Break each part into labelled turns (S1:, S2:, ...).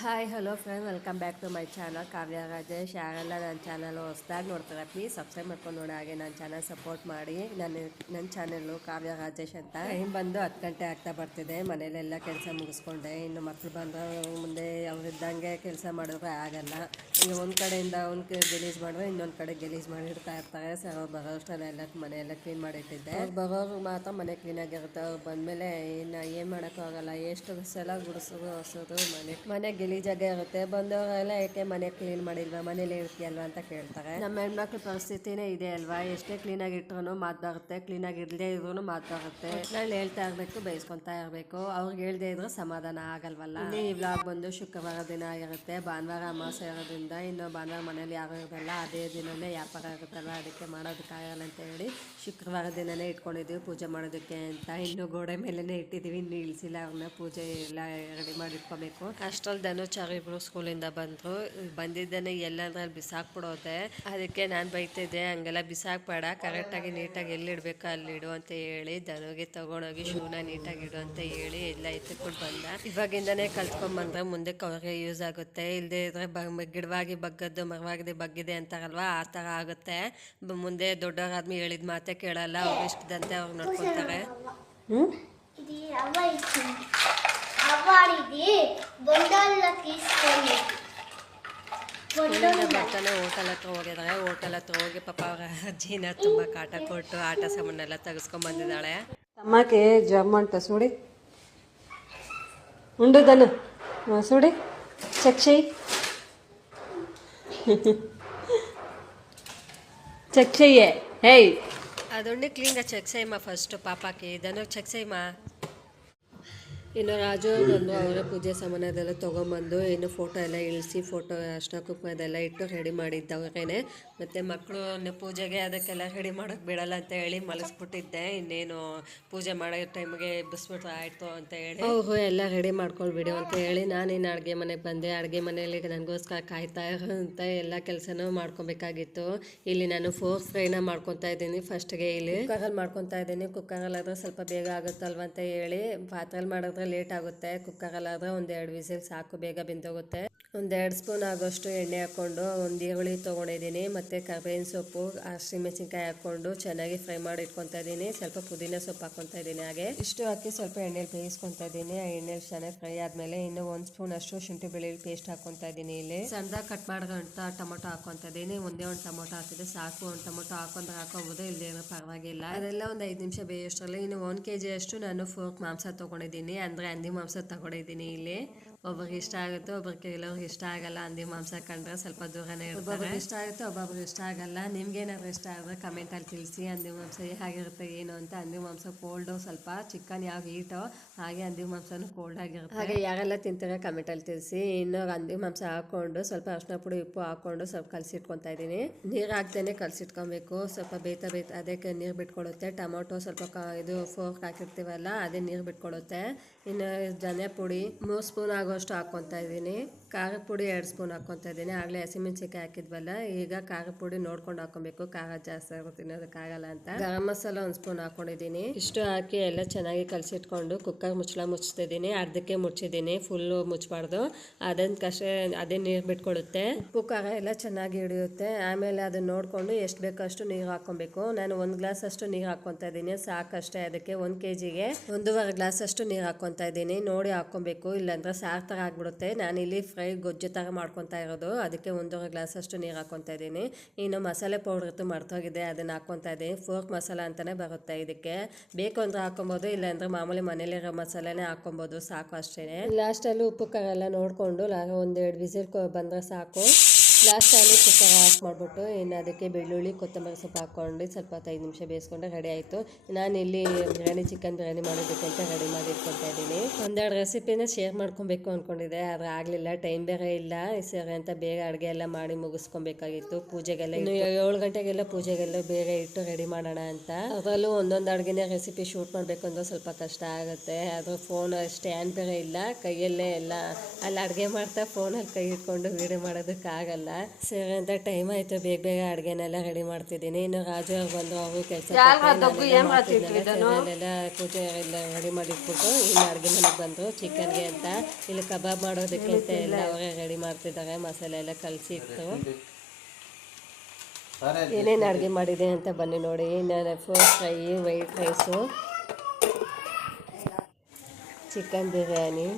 S1: Hi hello friend welcome back to my channel Kavya Rajesh ಯಾರೆಲ್ಲ ನನ್ನ channel ಹೊಸ್ದಾಗಿ ನೋಡ್ತಾರೆ ಪ್ಲೀಸ್ ಸಬ್ಸ್ಕ್ರೈಬ್ ಮಾಡ್ಕೊಂಡು ನೋಡಿ, ಹಾಗೆ ನನ್ನ ಚಾನಲ್ ಸಪೋರ್ಟ್ ಮಾಡಿ. ನನ್ನ ನನ್ನ ಚಾನಲ್ಲು ಕಾವ್ಯ ರಾಜೇಶ್ ಅಂತ. ಟೈಮ್ ಬಂದು ಹತ್ತು ಗಂಟೆ ಆಗ್ತಾ ಬರ್ತಿದೆ. ಮನೇಲೆಲ್ಲ ಕೆಲಸ ಮುಗಿಸ್ಕೊಂಡೆ. ಇನ್ನು ಮಕ್ಕಳು ಬಂದ್ರೆ ಮುಂದೆ ಅವರಿದ್ದಂಗೆ ಕೆಲಸ ಮಾಡಿದ್ರೆ ಆಗಲ್ಲ. ಈಗ ಒಂದು ಕಡೆಯಿಂದ ಒಂದು ಗಲೀಜ್ ಮಾಡಿದ್ರೆ ಇನ್ನೊಂದು ಕಡೆ ಗಲೀಜ್ ಮಾಡಿರ್ತಾ ಇರ್ತಾರೆ. ಸರ್ ಅವ್ರು ಬರೋಷ್ಟೆಲ್ಲ ಎಲ್ಲ ಮನೆಯೆಲ್ಲ ಕ್ಲೀನ್ ಮಾಡಿಟ್ಟಿದ್ದೆ. ಬರೋರು ಮಾತ್ರ ಮನೆ ಕ್ಲೀನಾಗಿರುತ್ತೆ ಅವ್ರು ಬಂದಮೇಲೆ ಇನ್ನು ಏನು ಮಾಡೋಕ್ಕೂ ಆಗಲ್ಲ ಎಷ್ಟು ಸಲ ಗುಡಿಸೋದು ಹೊಸೋದು ಮನೆ ಮನೆ ಗಲೀಜಾಗೆ ಇರುತ್ತೆ. ಬಂದವರೆಲ್ಲ ಯಾಕೆ ಮನೆ ಕ್ಲೀನ್ ಮಾಡಿಲ್ವಾ? ಮನೇಲಿ ಇರ್ತೀಯಲ್ವಾ ಅಂತ ಕೇಳ್ತಾರೆ. ನಮ್ಮ ಹೆಣ್ಮಕ್ಳ ಪರಿಸ್ಥಿತಿನೇ ಇದೆ ಅಲ್ವಾ? ಎಷ್ಟೇ ಕ್ಲೀನಾಗಿ ಇಟ್ರು ಮಾತು ಬರುತ್ತೆ. ಕ್ಲೀನಾಗಿ ಇರದೇ ಇದ್ರು ಮಾತು ಬರುತ್ತೆ. ಹೇಳ್ತಾ ಇರಬೇಕು ಬೇಯಿಸ್ಕೊತಾ ಇರಬೇಕು. ಅವ್ರಿಗೆ ಹೇಳ್ದೇ ಇದ್ರೆ ಸಮಾಧಾನ ಆಗಲ್ವಲ್ಲ? ಇಲ್ಲಿ ಈ ವ್ಲಾಗ್ ಬಂದು ಶುಕ್ರವಾರ ದಿನ ಆಗಿರುತ್ತೆ. ಭಾನುವಾರ ಅಮಾವಾಸ್ಯೆ ಇರೋದ್ರಿಂದ ಇನ್ನು ಭಾನುವಾರ ಮನೇಲಿ ಯಾರು ಇರೋದಲ್ಲ. ಅದೇ ದಿನನೇ ವ್ಯಾಪಾರ ಆಗುತ್ತಲ್ಲ ಅದಕ್ಕೆ ಮಾಡೋದಕ್ಕಾಗಲ್ಲ ಅಂತ ಹೇಳಿ ಶುಕ್ರವಾರ ದಿನನೇ ಇಟ್ಕೊಂಡಿದ್ದೀವಿ ಪೂಜೆ ಮಾಡೋದಕ್ಕೆ ಅಂತ. ಇನ್ನು ಗೋಡೆ ಮೇಲೇ ಇಟ್ಟಿದ್ದೀವಿ. ಇನ್ನು ಇಳಿಸಿಲ್ಲ ಅವ್ರನ್ನ ಪೂಜೆ ಎಲ್ಲ ರೆಡಿ ಮಾಡಿ ಇಟ್ಕೋಬೇಕು ಅಷ್ಟ್ರಲ್ಲಿ ಇಬ್ರು ಸ್ಕೂಲಿಂದ ಬಂದರು. ಬಂದಿದ್ದಾನೆ ಎಲ್ಲಂದ್ರಲ್ಲಿ ಬಿಸಾಕ್ಬಿಡೋದೆ. ಅದಕ್ಕೆ ನಾನು ಬೈತಿದ್ದೆ ಹಂಗೆಲ್ಲ ಬಿಸಾಕ್ಬೇಡ ಕರೆಕ್ಟಾಗಿ ನೀಟಾಗಿ ಎಲ್ಲಿಡಬೇಕು ಅಲ್ಲಿಡು ಅಂತ ಹೇಳಿ ದನಗೆ ತಗೊಂಡೋಗಿ ಶೂನ ನೀಟಾಗಿ ಇಡು ಅಂತ ಹೇಳಿ ಎಲ್ಲ ಎತ್ತಿಕೊಂಡು ಬಂದ. ಇವಾಗಿಂದನೇ ಕಲ್ತ್ಕೊಂಡ್ಬಂದ್ರೆ ಮುಂದಕ್ಕೆ ಅವ್ರಿಗೆ ಯೂಸ್ ಆಗುತ್ತೆ. ಇಲ್ಲದೆ ಇದ್ರೆ ಬ ಗಿಡವಾಗಿ ಬಗ್ಗದ್ದು ಮರವಾಗಿದೆ ಬಗ್ಗಿದೆ ಅಂತಾರಲ್ವಾ? ಆ ಥರ ಆಗುತ್ತೆ. ಮುಂದೆ ದೊಡ್ಡವರಾದ್ಮಿ ಹೇಳಿದ ಮಾತೇ ಕೇಳಲ್ಲ. ಅವ್ರು ಇಷ್ಟದಂತೆ ಅವ್ರು ನೋಡ್ಕೊತಾರೆ. ಹ್ಞೂ
S2: ఇది అవ్వ ఇచ్చింది అవ్వాడిది బొండాల్లో తీసుకొని
S1: ಸ್ಕೂಲಿಂದ ಬರ್ತಾನೆ ಹೋಟೆಲ್ ಹತ್ರ ಹೋಗಿದ್ದಾರೆ ಹೋಟೆಲ್ ಹತ್ರ ಹೋಗಿ ಪಾಪ ಅವರ ಅಜ್ಜಿನ ತುಂಬ ಕಾಟ ಕೊಟ್ಟು ಆಟ ಸಾಮಾನೆಲ್ಲ ತೆಗೆಸ್ಕೊಂಡ್ ಬಂದಿದ್ದಾಳೆ
S3: ಅಮ್ಮಕ್ಕೆ ಜ್ವರ ಉಂಟು ಸುಡಿ ಉಂಡು ದನ ಹ್ಮ್, ಸುಡಿ ಚಕ್ಷಿ ಚಕ್ಷಯ್ಯೆ ಹೇಯ್
S1: ಅದೊಂದು ಕ್ಲೀನ್ ಚೆಕ್ ಸೈಮ ಫಸ್ಟ್ ಪಾಪಾಕಿ ಇದನ್ನು ಚೆಕ್ ಸೈಮ ಇನ್ನು ರಾಜು ಬಂದು ಅವರ ಪೂಜೆ ಸಾಮಾನದೆಲ್ಲ ತೊಗೊಂಬಂದು ಇನ್ನು ಫೋಟೋ ಎಲ್ಲ ಇಳಿಸಿ ಫೋಟೋ ಅಷ್ಟ ಅದೆಲ್ಲ ಇಟ್ಟು ರೆಡಿ ಮಾಡಿದ್ದವ್ರೇನೆ. ಮತ್ತು ಮಕ್ಕಳು ಪೂಜೆಗೆ ಅದಕ್ಕೆಲ್ಲ ರೆಡಿ ಮಾಡೋಕ್ಕೆ ಬಿಡಲ್ಲ ಅಂತ ಹೇಳಿ ಮಲಗಿಸ್ಬಿಟ್ಟಿದ್ದೆ ಇನ್ನೇನು ಪೂಜೆ ಮಾಡೋ ಟೈಮ್ಗೆ ಎಬ್ಬಿಸ್ಬಿಟ್ರೆ ಆಯಿತು ಅಂತ ಹೇಳಿ. ಓಹೋ ಎಲ್ಲ ರೆಡಿ ಮಾಡ್ಕೊಳ್ಬಿಡು ಅಂತ ಹೇಳಿ ನಾನಿನ್ನು ಅಡುಗೆ ಮನೆಗೆ ಬಂದೆ. ಅಡುಗೆ ಮನೆಯಲ್ಲಿ ನನಗೋಸ್ಕರ ಕಾಯ್ತಾ ಅಂತ ಎಲ್ಲ ಕೆಲಸನೂ ಮಾಡ್ಕೊಬೇಕಾಗಿತ್ತು. ಇಲ್ಲಿ ನಾನು ಫೋರ್ ಫ್ರೈನ ಮಾಡ್ಕೊತಾ ಇದ್ದೀನಿ ಫಸ್ಟ್ಗೆ ಇಲ್ಲಿ. ಕುಕ್ಕರಲ್ಲಿ ಮಾಡ್ಕೊತಾ ಇದ್ದೀನಿ. ಕುಕ್ಕರಲ್ಲಾದ್ರೆ ಸ್ವಲ್ಪ ಬೇಗ ಆಗುತ್ತಲ್ವ ಅಂತ ಹೇಳಿ. ಪಾತ್ರೆಯಲ್ಲಿ ಮಾಡಿದ್ರೆ ಲೇಟ್ ಆಗುತ್ತೆ ಕುಕ್ಕರಲ್ಲಾದ್ರೆ ಒಂದೆರಡು ವಿಸಿಲ್ ಸಾಕು ಬೇಗ ಬೆಂದೋಗುತ್ತೆ. ಒಂದೆರಡು ಸ್ಪೂನ್ ಆಗೋಷ್ಟು ಎಣ್ಣೆ ಹಾಕ್ಕೊಂಡು ಒಂದು ಈರುಳ್ಳಿ ತೊಗೊಂಡಿದ್ದೀನಿ, ಮತ್ತು ಕರ್ಬೇವಿನ ಸೊಪ್ಪು ಹಸಿಮೆಣಸಿನ್ಕಾಯಿ ಹಾಕ್ಕೊಂಡು ಚೆನ್ನಾಗಿ ಫ್ರೈ ಮಾಡಿ ಇಟ್ಕೊತಾ ಇದ್ದೀನಿ. ಸ್ವಲ್ಪ ಪುದೀನ ಸೊಪ್ಪು ಹಾಕ್ಕೊತಾ ಇದ್ದೀನಿ ಹಾಗೆ. ಇಷ್ಟು ಹಾಕಿ ಸ್ವಲ್ಪ ಎಣ್ಣೆಲಿ ಬೇಯಿಸ್ಕೊತಾ ಇದ್ದೀನಿ. ಆ ಎಣ್ಣೆಲಿ ಚೆನ್ನಾಗಿ ಫ್ರೈ ಆದಮೇಲೆ ಇನ್ನು ಒಂದು ಸ್ಪೂನ್ ಅಷ್ಟು ಶುಂಠಿ ಬೆಳ್ಳುಳ್ಳಿ ಪೇಸ್ಟ್ ಹಾಕ್ಕೊತಾ ಇದ್ದೀನಿ ಇಲ್ಲಿ. ಸಣ್ಣದಾಗಿ ಕಟ್ ಮಾಡಿದಂಥ ಟೊಮೊಟೊ ಹಾಕ್ಕೊತಾ ಇದ್ದೀನಿ. ಒಂದೇ ಒಂದು ಟೊಮೊಟೊ ಹಾಕಿದ್ರೆ ಸಾಕು. ಒಂದು ಟೊಮೊಟೊ ಹಾಕೊಂಡು ಹಾಕೋಬೋದು ಏನೋ ಪರವಾಗಿಲ್ಲ. ಅದೆಲ್ಲ ಒಂದು ಐದು ನಿಮಿಷ ಬೇಯೋಷ್ಟರಲ್ಲಿ ಇನ್ನು ಒಂದು ಕೆ ಜಿಯಷ್ಟು ನಾನು ಫೋರ್ಕ್ ಮಾಂಸ ತೊಗೊಂಡಿದ್ದೀನಿ. ಅಂದರೆ ಹಂದಿ ಮಾಂಸ ತಗೊಂಡಿದ್ದೀನಿ ಇಲ್ಲಿ. ಒಬ್ಬರಿಗೆ ಇಷ್ಟ ಆಗುತ್ತೆ, ಒಬ್ಬರಿಗೆ ಕೆಲವ್ರಿಗೆ ಇಷ್ಟ ಆಗಲ್ಲ ಹಂದಿ ಮಾಂಸ ಕಂಡ್ರೆ ಸ್ವಲ್ಪ ದೂರನೇ ಒಬ್ಬೊಬ್ರಿಗೆ ಇಷ್ಟ ಆಗುತ್ತೆ ಒಬ್ಬೊಬ್ರು ಇಷ್ಟ ಆಗಲ್ಲ. ನಿಮ್ಗೆ ಏನಾದ್ರು ಇಷ್ಟ ಆದರೆ ಕಮೆಂಟಲ್ಲಿ ತಿಳಿಸಿ ಹಂದಿ ಮಾಂಸ ಹೇಗಿರುತ್ತೆ, ಏನು ಅಂತ. ಹಂದಿ ಮಾಂಸ ಕೋಲ್ಡು ಸ್ವಲ್ಪ ಚಿಕನ್ ಯಾವ ಹೀಟೋ ಹಾಗೆ ಹಂದಿ ಮಾಂಸನೂ ಕೋಲ್ಡ್ ಆಗಿರುತ್ತೆ. ಹಾಗೆ ಯಾರೆಲ್ಲ ತಿಂತಾರೆ ಕಮೆಂಟಲ್ಲಿ ತಿಳಿಸಿ. ಇನ್ನು ಹಂದಿ ಮಾಂಸ ಹಾಕೊಂಡು ಸ್ವಲ್ಪ ಅರ್ಶಿನ ಪುಡಿ, ಉಪ್ಪು ಹಾಕೊಂಡು ಸ್ವಲ್ಪ ಕಲಸಿಟ್ಕೊತಾ ಇದ್ದೀನಿ. ನೀರು ಹಾಕ್ದೇನೆ ಕಲಸಿಟ್ಕೊಬೇಕು. ಸ್ವಲ್ಪ ಬೇಯ್ತಾ ಬೇಯ್ತಾ ಅದಕ್ಕೆ ನೀರು ಬಿಟ್ಕೊಡುತ್ತೆ. ಟೊಮೊಟೊ ಸ್ವಲ್ಪ ಇದು ಫೋರ್ಕ್ ಹಾಕಿರ್ತೀವಲ್ಲ, ಅದೇ ನೀರು ಬಿಟ್ಕೊಡುತ್ತೆ. ಇನ್ನು ಧನಿಯಾ ಪುಡಿ ಮೂರು ಸ್ಪೂನ್ ಆಗೋಷ್ಟು ಹಾಕ್ಕೊತಾ ಇದ್ದೀನಿ. ಖಾರ ಪುಡಿ ಎರಡು ಸ್ಪೂನ್ ಹಾಕ್ಕೊತಾ ಇದ್ದೀನಿ. ಆಗಲೇ ಹಸಿಮೆಣ್ಸಿನ್ಕಾಯಿ ಹಾಕಿದ್ವಲ್ಲ, ಈಗ ಖಾರ ಪುಡಿ ನೋಡ್ಕೊಂಡು ಹಾಕೊಬೇಕು ಖಾರ ಜಾಸ್ತಿ ಆಗುತ್ತೆ ತಿನ್ನೋದಕ್ಕಾಗಲ್ಲ ಅಂತ. ಗರಂ ಮಸಾಲ ಒಂದು ಸ್ಪೂನ್ ಹಾಕೊಂಡಿದ್ದೀನಿ. ಇಷ್ಟು ಹಾಕಿ ಎಲ್ಲ ಚೆನ್ನಾಗಿ ಕಲಸಿಟ್ಕೊಂಡು ಕುಕ್ಕರ್ ಮುಚ್ಚಳ ಮುಚ್ತಿದ್ದೀನಿ, ಅರ್ಧಕ್ಕೆ ಮುಚ್ಚಿದ್ದೀನಿ ಫುಲ್ಲು ಮುಚ್ಚಬಾರ್ದು ಅದೊಂದು ಕಷ್ಟ ಅದೇ ನೀರು ಬಿಟ್ಕೊಡುತ್ತೆ. ಉಪ್ಪು, ಖಾರ ಎಲ್ಲ ಚೆನ್ನಾಗಿ ಹಿಡಿಯುತ್ತೆ. ಆಮೇಲೆ ಅದನ್ನ ನೋಡಿಕೊಂಡು ಎಷ್ಟು ಬೇಕಷ್ಟು ನೀರು ಹಾಕೊಬೇಕು ನಾನು ಒಂದು ಗ್ಲಾಸ್ ಅಷ್ಟು ನೀರು ಹಾಕ್ಕೊತಾ ಇದ್ದೀನಿ. ಸಾಕಷ್ಟೇ ಅದಕ್ಕೆ ಒಂದು ಕೆ ಜಿಗೆ ಒಂದೂವರೆ ಗ್ಲಾಸ್ ಅಷ್ಟು ನೀರು ಹಾಕ್ಕೊತಾ ಇದ್ದೀನಿ. ನೋಡಿ ಹಾಕ್ಕೊಬೇಕು. ಇಲ್ಲಾಂದ್ರೆ ಸಾರು ಥರ ನಾನು ಇಲ್ಲಿ ಫ್ರೈ ಗೊಜ್ಜು ಥರ ಮಾಡ್ಕೊತಾ ಇರೋದು. ಅದಕ್ಕೆ ಒಂದೂವರೆ ಗ್ಲಾಸ್ ಅಷ್ಟು ನೀರು ಹಾಕ್ಕೊತಾ ಇದ್ದೀನಿ. ಇನ್ನು ಮಸಾಲೆ ಪೌಡ್ರ್ ಇತ್ತು ಮರ್ತೋಗಿದೆ. ಅದನ್ನು ಹಾಕ್ಕೊತಾ ಇದ್ದೀನಿ. ಫೋರ್ಕ್ ಮಸಾಲ ಅಂತಲೇ ಬರುತ್ತೆ ಇದಕ್ಕೆ. ಬೇಕು ಅಂದರೆ ಹಾಕೊಬೋದು ಇಲ್ಲಾಂದ್ರೆ ಮಾಮೂಲಿ ಮನೇಲಿರೋ ಮಸಾಲೆನೇ ಹಾಕೊಬೋದು ಸಾಕು ಅಷ್ಟೇ ಲಾಸ್ಟಲ್ಲಿ ಉಪ್ಪು ಖಾರ ಎಲ್ಲ ನೋಡಿಕೊಂಡು ಒಂದೆರಡು ವಿಸಿಲ್ ಬಂದರೆ ಸಾಕು. ಲಾಸ್ಟಲ್ಲಿ ಕುಕ್ಕರ್ ಆಫ್ ಮಾಡಿಬಿಟ್ಟು ಇನ್ನು ಅದಕ್ಕೆ ಬೆಳ್ಳುಳ್ಳಿ ಕೊತ್ತಂಬರಿ ಸೊಪ್ಪು ಹಾಕ್ಕೊಂಡು ಸ್ವಲ್ಪ ಹತ್ತು ಐದು ನಿಮಿಷ ಬೇಯಿಸ್ಕೊಂಡ್ರೆ ರೆಡಿ ಆಯಿತು. ನಾನು ಇಲ್ಲಿ ಬಿರಿಯಾನಿ ಚಿಕನ್ ಬಿರಿಯಾನಿ ಮಾಡೋದಕ್ಕಂತ ರೆಡಿ ಮಾಡಿ ಇಟ್ಕೊತಾ ಇದ್ದೀನಿ. ಒಂದೆರಡು ರೆಸಿಪಿನ ಶೇರ್ ಮಾಡ್ಕೊಬೇಕು ಅಂದ್ಕೊಂಡಿದ್ದೆ ಆದರೆ ಆಗಲಿಲ್ಲ. ಟೈಮ್ ಬೇರೆ ಇಲ್ಲ. ಸರಿ ಅಂತ ಬೇಗ ಅಡುಗೆ ಎಲ್ಲ ಮಾಡಿ ಮುಗಿಸ್ಕೊಬೇಕಾಗಿತ್ತು. ಪೂಜೆಗೆಲ್ಲ ಇನ್ನು ಏಳು ಗಂಟೆಗೆಲ್ಲ ಪೂಜೆಗೆಲ್ಲ ಬೇಗ ಇಟ್ಟು ರೆಡಿ ಮಾಡೋಣ ಅಂತ. ಅದರಲ್ಲೂ ಒಂದೊಂದು ಅಡುಗೆನೇ ರೆಸಿಪಿ ಶೂಟ್ ಮಾಡಬೇಕು ಅಂದ್ರೆ ಸ್ವಲ್ಪ ಕಷ್ಟ ಆಗುತ್ತೆ. ಅದು ಫೋನ್ ಸ್ಟ್ಯಾಂಡ್ ಬೇರೆ ಇಲ್ಲ. ಕೈಯಲ್ಲೇ ಎಲ್ಲ ಅಲ್ಲಿ ಅಡುಗೆ ಮಾಡ್ತಾ ಫೋನಲ್ಲಿ ಕೈ ಇಟ್ಕೊಂಡು ವೀಡಿಯೋ ಮಾಡೋದಕ್ಕಾಗಲ್ಲ. ಸರಿ ಅಂತ ಟೈಮ್ ಆಯ್ತು. ಬೇಗ ಬೇಗ ಅಡುಗೆನೆಲ್ಲ ರೆಡಿ ಮಾಡ್ತಿದ್ದೀನಿ. ಇನ್ನು ರಾಜು ಅವ್ರು ಬಂದು ಅವರು ಕೆಲಸ? ಎಲ್ಲ ಪೂಜೆ ಎಲ್ಲ ರೆಡಿ ಮಾಡಿಟ್ಬಿಟ್ಟು ಇನ್ನು ಅಡುಗೆ ಮನೆಗೆ ಬಂದರು ಚಿಕನ್ಗೆ ಅಂತ ಇಲ್ಲಿ ಕಬಾಬ್ ಮಾಡೋದಕ್ಕೆ ಅಂತ ಎಲ್ಲ ಅವರೇ ರೆಡಿ ಮಾಡ್ತಿದ್ದಾರೆ. ಮಸಾಲೆ ಎಲ್ಲ ಕಲಸಿ ಇಟ್ಟು. ಏನೇನು ಅಡುಗೆ ಮಾಡಿದೆ ಅಂತ ಬನ್ನಿ ನೋಡಿ. ನಾನು four fry white rice chicken biryani.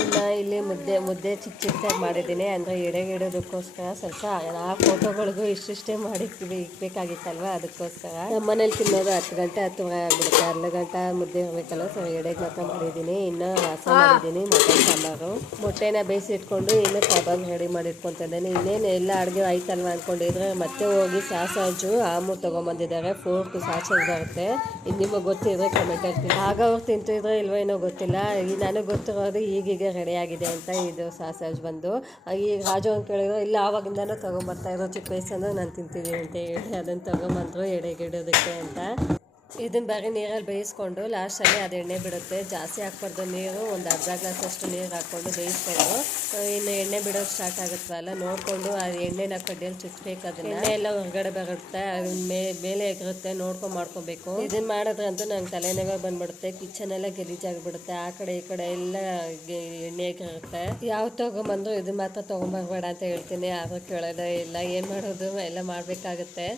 S1: ಇನ್ನು ಇಲ್ಲಿ ಮುದ್ದೆ ಮುದ್ದೆ ಚಿಕ್ಕ ಚಿಕ್ಕದಾಗಿ ಮಾಡಿದ್ದೀನಿ. ಅಂದರೆ ಎಡೆಗಿಡೋದಕ್ಕೋಸ್ಕರ ಸ್ವಲ್ಪ ಆ ಫೋಟೋಗಳಿಗೂ ಇಷ್ಟಿಷ್ಟೇ ಮಾಡಿ ಇಕ್ಬೇಕಾಗಿತ್ತಲ್ವ ಅದಕ್ಕೋಸ್ಕರ. ನಮ್ಮ ಮನೇಲಿ ತಿನ್ನೋದು ಹತ್ತು ಗಂಟೆ ಹತ್ತು ಆಗ್ಬಿಡುತ್ತೆ. ಅರ್ಧ ಗಂಟೆ ಮುದ್ದೆ ಹೋಗ್ಬೇಕಲ್ಲ ಸೊ ಎಡೆಗೆ ಮಾತ್ರ ಮಾಡಿದ್ದೀನಿ. ಇನ್ನು ರಸ ಮಾಡಿದ್ದೀನಿ ಮಟನ್ ಸಾಂಬಾರು. ಮೊಟ್ಟೆನ ಬೇಯಿಸಿಟ್ಕೊಂಡು ಇನ್ನು ಕಬಾಬ್ ರೆಡಿ ಮಾಡಿ ಇದ್ದೀನಿ. ಇನ್ನೇನು ಎಲ್ಲ ಅಡುಗೆ ಆಯ್ತಲ್ವ ಅಂದ್ಕೊಂಡಿದ್ರೆ ಮತ್ತೆ ಹೋಗಿ ಸಾಸಾಜು ಆಮು ತೊಗೊಂಬಂದಿದ್ದಾರೆ. ಫೋರ್ಕ್ ಸಾಸೇಜ್ ಬರುತ್ತೆ. ಇದು ನಿಮಗೆ ಗೊತ್ತಿದ್ರೆ ಕಮೆಂಟ್ ಹಾಕ್ತೀನಿ ಆಗ ಅವ್ರು ತಿಂತಿದ್ರೆ ಇಲ್ವೋ ಏನೋ ಗೊತ್ತಿಲ್ಲ. ಈಗ ನನಗೆ ಗೊತ್ತಿರೋದು ಈಗೀಗ ರೆಡಿ ಆಗಿದೆ ಅಂತ ಇದು ಸಾಸಾಜ್ ಬಂದು. ಈಗ ರಾಜು ಅಂತ ಕೇಳಿದ್ರು ಇಲ್ಲ, ಆವಾಗಿಂದನೂ ತೊಗೊಂಬರ್ತಾ ಇರೋ ಚಿಕ್ಕ ವಯಸ್ಸನ್ನು ನಾನು ತಿಂತಿದ್ದೀನಿ ಅಂತ ಹೇಳಿ, ಅದನ್ನು ತೊಗೊಂಬಂದರು ಎಡೆಗಿಡೋದಕ್ಕೆ ಅಂತ. ಇದನ್ನ ಬರೀ ನೀರಲ್ಲಿ ಬೇಯಿಸ್ಕೊಂಡು ಲಾಸ್ಟಲ್ಲಿ ಅದು ಎಣ್ಣೆ ಬಿಡುತ್ತೆ. ಜಾಸ್ತಿ ಹಾಕ್ಬಾರ್ದು ನೀರು ಒಂದು ಅರ್ಧ ಗ್ಲಾಸ್ ಅಷ್ಟು ನೀರು ಹಾಕ್ಕೊಂಡು ಬೇಯಿಸ್ಕೊಂಡು ಇನ್ನು ಎಣ್ಣೆ ಬಿಡೋಕೆ ಸ್ಟಾರ್ಟ್ ಆಗುತ್ತಲ್ಲ ನೋಡಿಕೊಂಡು ಆ ಎಣ್ಣೆನ ಕಡ್ಡಿಯಲ್ಲಿ ಚುಚ್ಚಬೇಕು ಅದನ್ನ. ಎಣ್ಣೆ ಎಲ್ಲ ಹೊರಗಡೆ ಬರುತ್ತೆ ಅದು ಮೇಲೆ ಎಗರುತ್ತೆ ನೋಡ್ಕೊಂಡು ಮಾಡ್ಕೊಬೇಕು. ಇದನ್ನ ಮಾಡಿದ್ರಂತೂ ನಂಗೆ ತಲೆನೋವೇ ಬಂದ್ಬಿಡುತ್ತೆ ಕಿಚನ್ ಎಲ್ಲ ಗಲೀಜಾಗ್ಬಿಡುತ್ತೆ ಆ ಕಡೆ ಈ ಕಡೆ ಎಲ್ಲ ಎಣ್ಣೆ ಎಗರುತ್ತೆ ಯಾವ ತೊಗೊಂಬಂದ್ರು ಇದನ್ನ ಮಾತ್ರ ತೊಗೊಂಬರ್ಬೇಡ ಅಂತ ಹೇಳ್ತೀನಿ. ಯಾರು ಕೇಳೋದೇ ಇಲ್ಲ ಏನು ಮಾಡೋದು ಎಲ್ಲ ಮಾಡಬೇಕಾಗುತ್ತೆ.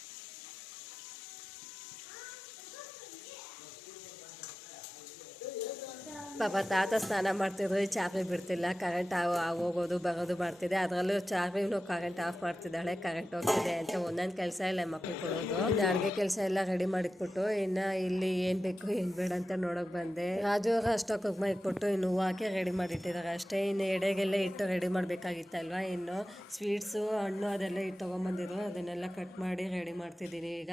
S1: ಪಾಪ ತಾತ ಸ್ನಾನ ಮಾಡ್ತಿದ್ರು, ಚಾಪೆ ಬಿಡ್ತಿಲ್ಲ ಕರೆಂಟ್ ಹೋಗೋದು, ಬರೋದು ಮಾಡ್ತಿದೆ. ಅದರಲ್ಲೂ ಚಾಪೆನೂ ಕರೆಂಟ್ ಆಫ್ ಮಾಡ್ತಿದ್ದಾಳೆ ಕರೆಂಟ್ ಹೋಗ್ತಿದೆ ಅಂತ ಒಂದೊಂದು ಕೆಲಸ ಇಲ್ಲ ಮಕ್ಳು ಕೊಡೋದು. ಅಡುಗೆ ಕೆಲಸ ಎಲ್ಲ ರೆಡಿ ಮಾಡಿಟ್ಬಿಟ್ಟು, ಇನ್ನು ಇಲ್ಲಿ ಏನು ಬೇಕು, ಏನು ಬೇಡ ಅಂತ ನೋಡೋಕೆ ಬಂದೆ. ರಾಜು ಅಷ್ಟೊಕ್ಕೆ ಕುಗ್ಮ ಇಟ್ಬಿಟ್ಟು ಇನ್ನು ಹೂವು ಹಾಕಿ ರೆಡಿ ಮಾಡಿಟ್ಟಿದ್ದಾರೆ ಅಷ್ಟೇ. ಇನ್ನು ಎಡೆಗೆಲ್ಲ ಇಟ್ಟು ರೆಡಿ ಮಾಡಬೇಕಾಗಿತ್ತಲ್ವ ಇನ್ನು? ಸ್ವೀಟ್ಸು ಹಣ್ಣು ಅದೆಲ್ಲ ಇಟ್ಟು ತೊಗೊಂಬಂದಿದ್ರು, ಅದನ್ನೆಲ್ಲ ಕಟ್ ಮಾಡಿ ರೆಡಿ ಮಾಡ್ತಿದ್ದೀನಿ ಈಗ.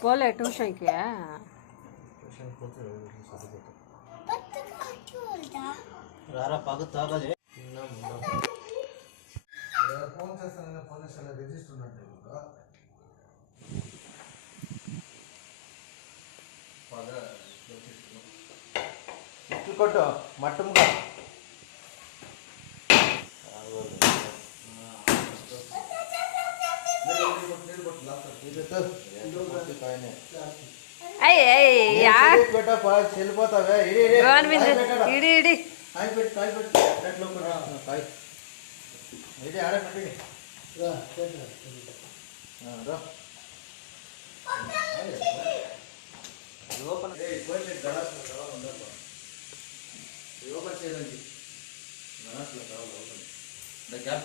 S3: పోలే ట్యూషన్కి
S4: రారా పగ తాగదే
S5: ఫోన్ చేస్తాను ఫోన్ చేస్తాను రిజిస్టర్ ఉన్నట్టు
S4: పగ కొట్టు మట్టంగా ಅಯ್ಯ ಅಯ್ಯ ಭಗವಾನ್ ಬಿಂದು
S5: ಇಡಿ ಇಡಿ ಗ್ಯಾಪ್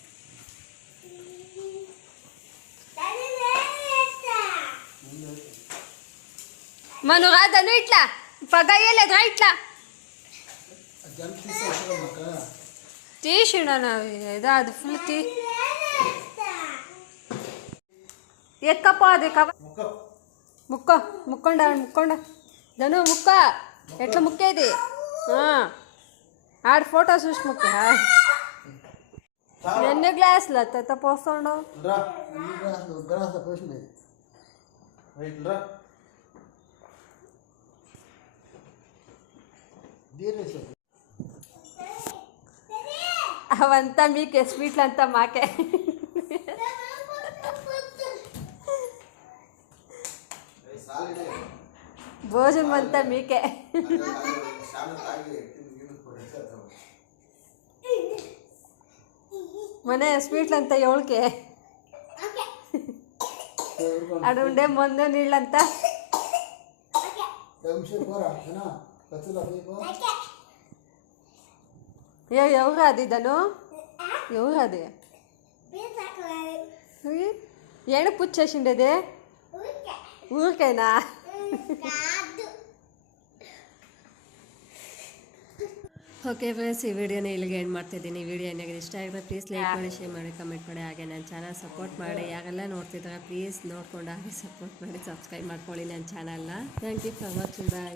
S3: మా నువ్వు రాదను ఇట్లా పగ అయ్యలేదు రా ఇట్లా? తీసిండు ఏదో అది ఫుల్ తీ ఎక్కపో అది కవ
S4: ముక్క.
S3: ముక్క ముక్కొండ ముక్కొండ. ధను ముక్క. ఎట్లా ముక్కేది? ఆ. ఆడ ఫోటో చూసి ముక్క. ఎన్ని గ్లాసులు అత్త? పోస్తుండవు? అవంతా మీకే స్వీట్లు అంతా మాకే ಭೋಜನ ಅಂತ ಮೀಕೆ ಮನೆ ಸ್ವೀಟ್ ಅಂತ ಏಳ್ಕೆ ಅಡುಂಡೆ ಮೊಂದು ನೀಳಂತ ఏ ఎవరు అది ధను ఎవరు అది ఏడు పుచ్చేసిండేది
S1: ಓಕೆ ಫ್ರೆಂಡ್ಸ್ ಈ ವಿಡಿಯೋನ ಇಲ್ಲಿಗೆ ಎಂಡ್ ಮಾಡ್ತಿದ್ದೀನಿ ಈ ವಿಡಿಯೋ ಇಷ್ಟ ಆಗಿದ್ರೆ ಪ್ಲೀಸ್ ಲೈಕ್ ಮಾಡಿ ಶೇರ್ ಮಾಡಿ ಕಮೆಂಟ್ ಮಾಡಿ ಹಾಗೆ ನನ್ನ ಚಾನಲ್ ಸಪೋರ್ಟ್ ಮಾಡಿ. ಯಾರೆಲ್ಲ ನೋಡ್ತಿದ್ದಾರೆ ಪ್ಲೀಸ್ ನೋಡ್ಕೊಂಡು ಹಾಗೆ ಸಪೋರ್ಟ್ ಮಾಡಿ ಸಬ್ಸ್ಕ್ರೈಬ್ ಮಾಡ್ಕೊಳ್ಳಿ ನನ್ನ ಚಾನಲ್ನ thank you for watching bye